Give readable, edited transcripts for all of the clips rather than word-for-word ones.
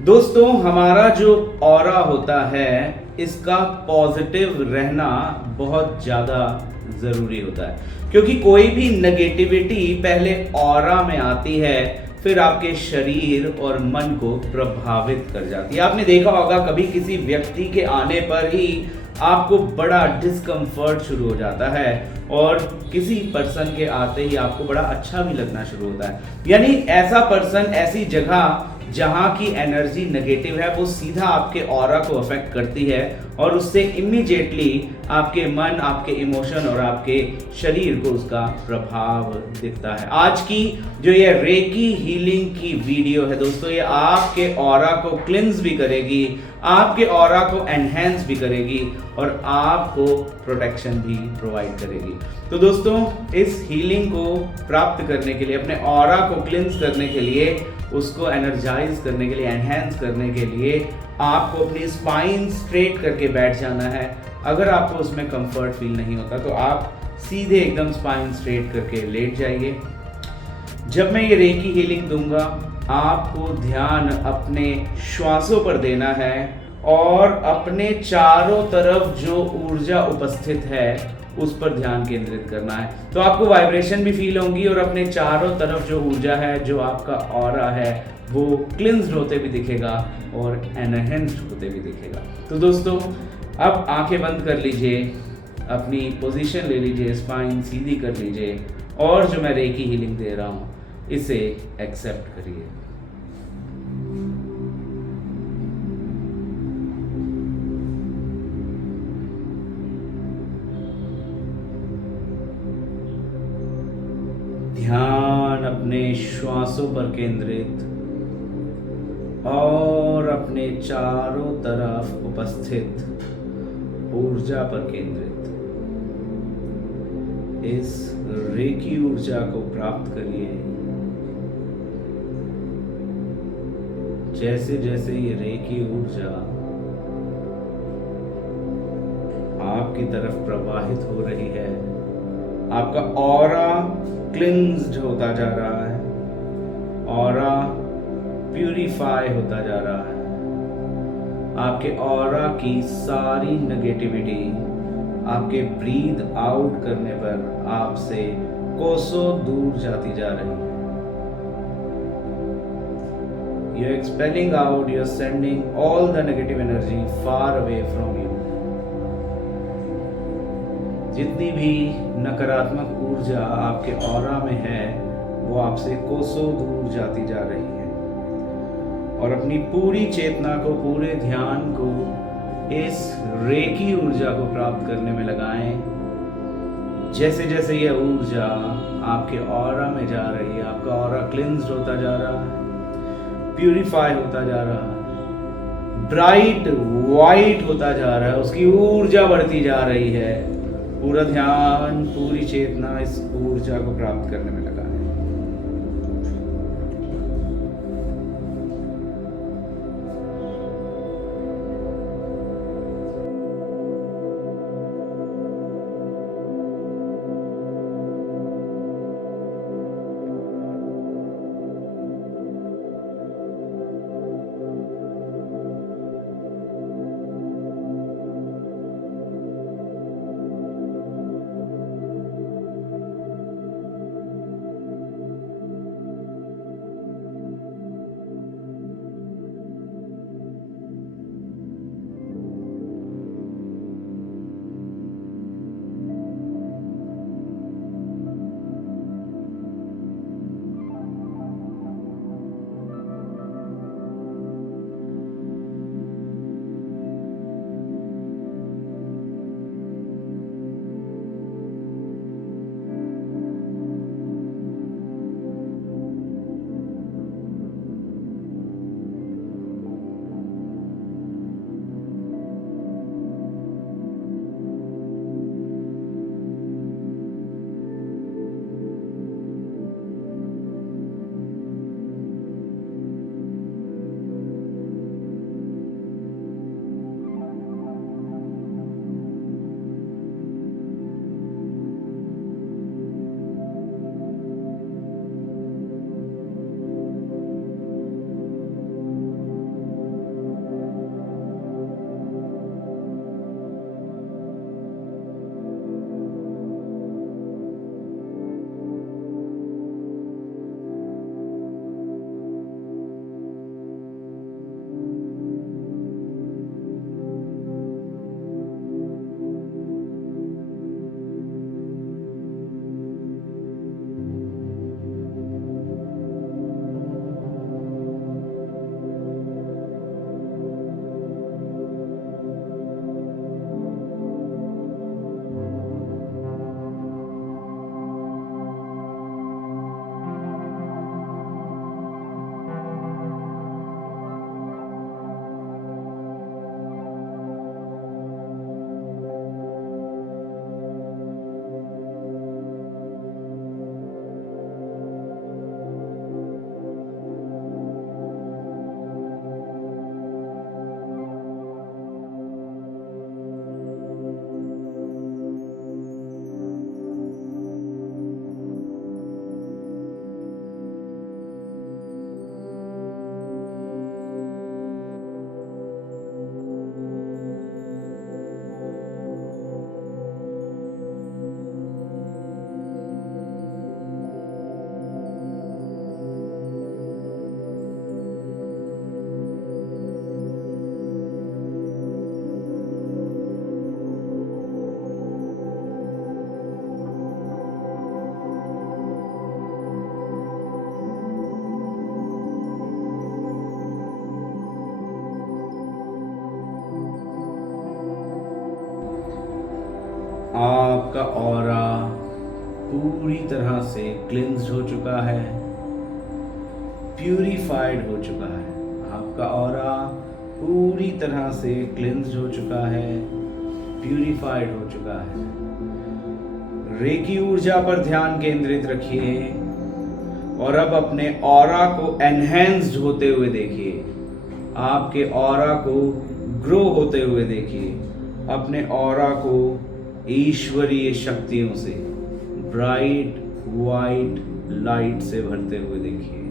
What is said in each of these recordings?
दोस्तों, हमारा जो ऑरा होता है इसका पॉजिटिव रहना बहुत ज़्यादा ज़रूरी होता है, क्योंकि कोई भी नेगेटिविटी पहले ऑरा में आती है, फिर आपके शरीर और मन को प्रभावित कर जाती है। आपने देखा होगा कभी किसी व्यक्ति के आने पर ही आपको बड़ा डिस्कम्फर्ट शुरू हो जाता है और किसी पर्सन के आते ही आपको बड़ा अच्छा भी लगना शुरू होता है। यानी ऐसा पर्सन, ऐसी जगह जहां की एनर्जी नेगेटिव है, वो सीधा आपके ऑरा को अफेक्ट करती है और उससे इमीडिएटली आपके मन, आपके इमोशन और आपके शरीर को उसका प्रभाव दिखता है। आज की जो ये रेकी हीलिंग की वीडियो है दोस्तों, ये आपके ऑरा को क्लिंस भी करेगी, आपके ऑरा को एनहेंस भी करेगी और आपको प्रोटेक्शन भी प्रोवाइड करेगी। तो दोस्तों, इस हीलिंग को प्राप्त करने के लिए, अपने ऑरा को क्लिंस करने के लिए, उसको एनर्जाइज करने के लिए, एनहेंस करने के लिए आपको अपनी स्पाइन स्ट्रेट करके बैठ जाना है। अगर आपको उसमें कंफर्ट फील नहीं होता तो आप सीधे एकदम स्पाइन स्ट्रेट करके लेट जाइए। जब मैं ये रेकी हीलिंग दूंगा, आपको ध्यान अपने श्वासों पर देना है और अपने चारों तरफ जो ऊर्जा उपस्थित है उस पर ध्यान केंद्रित करना है। तो आपको वाइब्रेशन भी फील होंगी और अपने चारों तरफ जो ऊर्जा है, जो आपका ऑरा है, वो क्लिंज्ड होते भी दिखेगा और एनहेंस्ड होते भी दिखेगा। तो दोस्तों, अब आंखें बंद कर लीजिए, अपनी पोजीशन ले लीजिए, स्पाइन सीधी कर लीजिए और जो मैं रेकी हीलिंग दे रहा हूँ इसे एक्सेप्ट करिए। ध्यान अपने श्वासों पर केंद्रित और अपने चारों तरफ उपस्थित ऊर्जा पर केंद्रित। इस रेकी ऊर्जा को प्राप्त करिए। जैसे जैसे ये रेकी ऊर्जा आपकी तरफ प्रवाहित हो रही है, आपका ऑरा क्लिंज्ड होता जा रहा है, ऑरा प्यूरिफाई होता जा रहा है। आपके ऑरा की सारी नेगेटिविटी आपके ब्रीथ आउट करने पर आपसे कोसों दूर जाती जा रही है। You're expelling out, you're sending all the negative energy far away from you. जितनी भी नकारात्मक ऊर्जा आपके ऑरा में है वो आपसे कोसों दूर जाती जा रही है। और अपनी पूरी चेतना को, पूरे ध्यान को इस रेकी ऊर्जा को प्राप्त करने में लगाएं। जैसे जैसे यह ऊर्जा आपके ऑरा में जा रही है, आपका ऑरा क्लिंज्ड होता जा रहा है, प्यूरिफाई होता जा रहा है, ब्राइट वाइट होता जा रहा है, उसकी ऊर्जा बढ़ती जा रही है। पूरा ध्यान, पूरी चेतना इस ऊर्जा को प्राप्त करने में लगा है। आपका ऑरा पूरी तरह से क्लिंज्ड हो चुका है, प्यूरिफाइड हो चुका है। आपका ऑरा पूरी तरह से क्लिंज्ड हो चुका है, प्यूरिफाइड हो चुका है। रेकी ऊर्जा पर ध्यान केंद्रित रखिए और अब अपने ऑरा को एनहेंस्ड होते हुए देखिए। आपके ऑरा को ग्रो होते हुए देखिए। अपने ऑरा को ईश्वरीय शक्तियों से, ब्राइट वाइट लाइट से भरते हुए देखिए।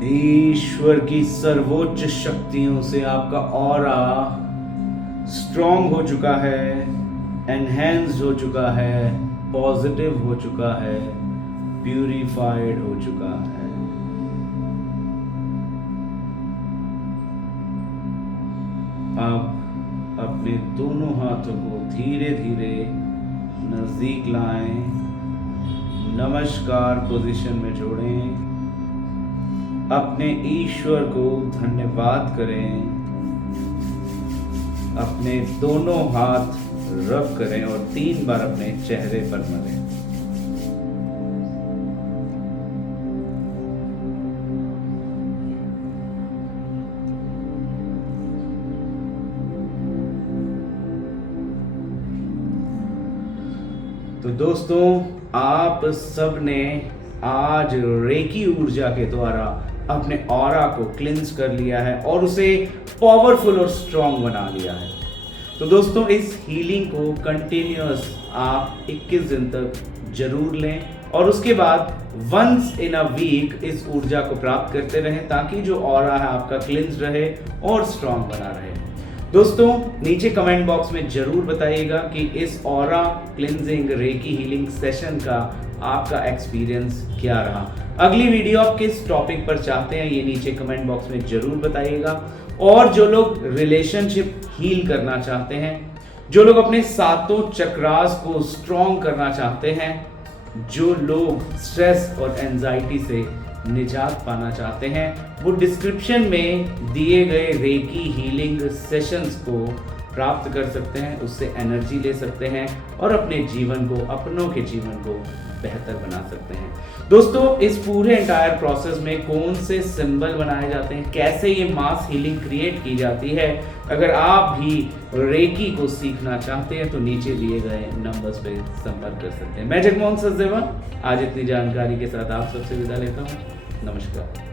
ईश्वर की सर्वोच्च शक्तियों से आपका ऑरा स्ट्रॉन्ग हो चुका है, एनहेंस्ड हो चुका है, पॉजिटिव हो चुका है, प्यूरिफाइड हो चुका है। आप अपने दोनों हाथों को धीरे धीरे नजदीक लाएं, नमस्कार पोजीशन में जोड़ें, अपने ईश्वर को धन्यवाद करें, अपने दोनों हाथ रब करें और 3 बार अपने चेहरे पर मलें। तो दोस्तों, आप सब ने आज रेकी ऊर्जा के द्वारा अपने ऑरा को क्लिंस कर लिया है और उसे पावरफुल और स्ट्रॉन्ग बना लिया है। तो दोस्तों, इस हीलिंग को कंटिन्यूअस आप 21 दिन तक जरूर लें और उसके बाद वंस इन अ वीक इस ऊर्जा को प्राप्त करते रहें ताकि जो ऑरा है आपका क्लिंस रहे और स्ट्रॉन्ग बना रहे। दोस्तों, नीचे कमेंट बॉक्स में जरूर बताइएगा कि इस aura cleansing recce healing session का आपका एक्सपीरियंस क्या रहा। अगली वीडियो आप किस टॉपिक पर चाहते हैं ये नीचे कमेंट बॉक्स में जरूर बताइएगा। और जो लोग रिलेशनशिप हील करना चाहते हैं, जो लोग अपने 7 चक्रास को स्ट्रॉन्ग करना चाहते हैं, जो लोग स्ट्रेस और एंजाइटी से निजात पाना चाहते हैं, वो डिस्क्रिप्शन में दिए गए रेकी हीलिंग सेशंस को प्राप्त कर सकते हैं, उससे एनर्जी ले सकते हैं और अपने जीवन को, अपनों के जीवन को बेहतर बना सकते हैं। दोस्तों, इस पूरे एंटायर प्रोसेस में कौन से सिंबल बनाए जाते हैं, कैसे ये मास हीलिंग क्रिएट की जाती है, अगर आप भी रेकी को सीखना चाहते हैं तो नीचे दिए गए नंबर्स पे संपर्क कर सकते हैं। मैं जगमोहन सचदेवा आज इतनी जानकारी के साथ आप सबसे विदा लेता हूँ। नमस्कार।